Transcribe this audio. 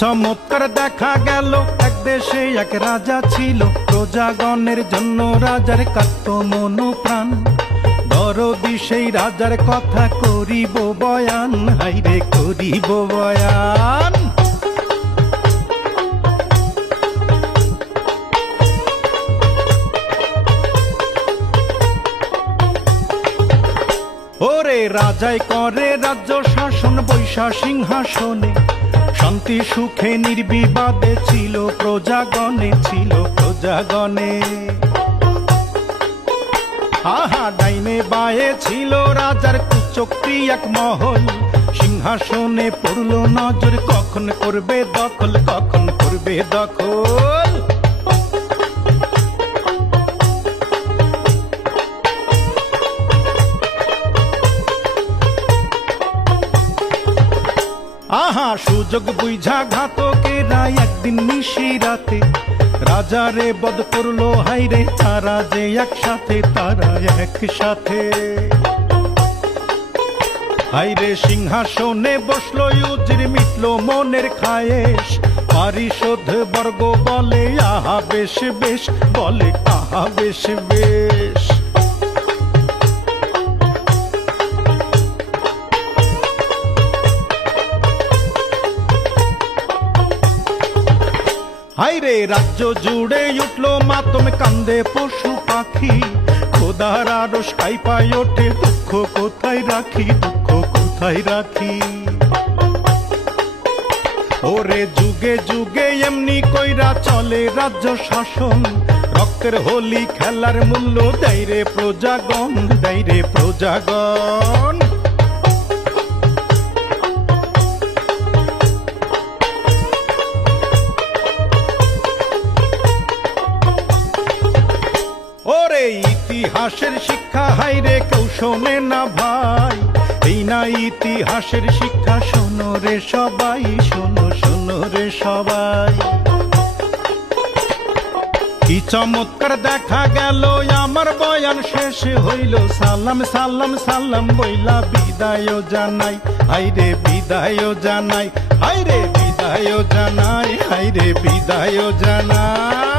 চমৎকার দেখা গেল, এক দেশে এক রাজা ছিল, প্রজাগণের জন্য রাজার কাঁদত মন প্রাণ। দরদি সেই রাজার কথা করিব বয়ান, হাইরে করিব বয়ান। ওরে রাজাই করে রাজ্য শাসন বৈশা সিংহাসনে, শান্তি সুখে নির্বিবাদে ছিল প্রজাগণে, ছিল প্রজাগণে। আহা ডাইনে বায়ে ছিল রাজার কুচক্রি এক মহল, সিংহাসনে পড়ল নজর, কখন করবে দখল, কখন করবে দখল। আহা সুযোগ বুঝা ঘাতকেরা একদিন নিশি রাতে রাজারে বধ করলো, হাইরে তারা যে একসাথে, তারা একসাথে। হাইরে সিংহাসনে বসলো ইউজির, মিটলো মনের খায়েশ, পারিষদ বর্গ বলে আহা বেশ বেশ, বলে আহা বেশ বেশ। হাইরে রাজ্য জুড়ে উঠলো মাতম, কান্দে পশু পাখি, খোদার আরশ কাঁপায় ওঠে, দুঃখ কোথায় রাখি, দুঃখ কোথায় রাখি। ওরে যুগে যুগে এমনি কইরা চলে রাজ্য শাসন, রক্তের হোলি খেলার মূল্য দেয় রে প্রজাগণ, দেয় রে প্রজাগণ। ওরে ইতিহাসের শিক্ষা হাইরে কেউ শোনে না ভাই, এই না ইতিহাসের শিক্ষা, শোনো রে সবাই, শোনো শোনো রে সবাই। কি চমৎকার দেখা গেল, আমার বয়ান শেষ হইল, সালাম সালাম সালাম বইলা বিদায় জানাই, হাইরে বিদায় জানাই, হাইরে বিদায় জানাই, হাইরে বিদায় জানাই।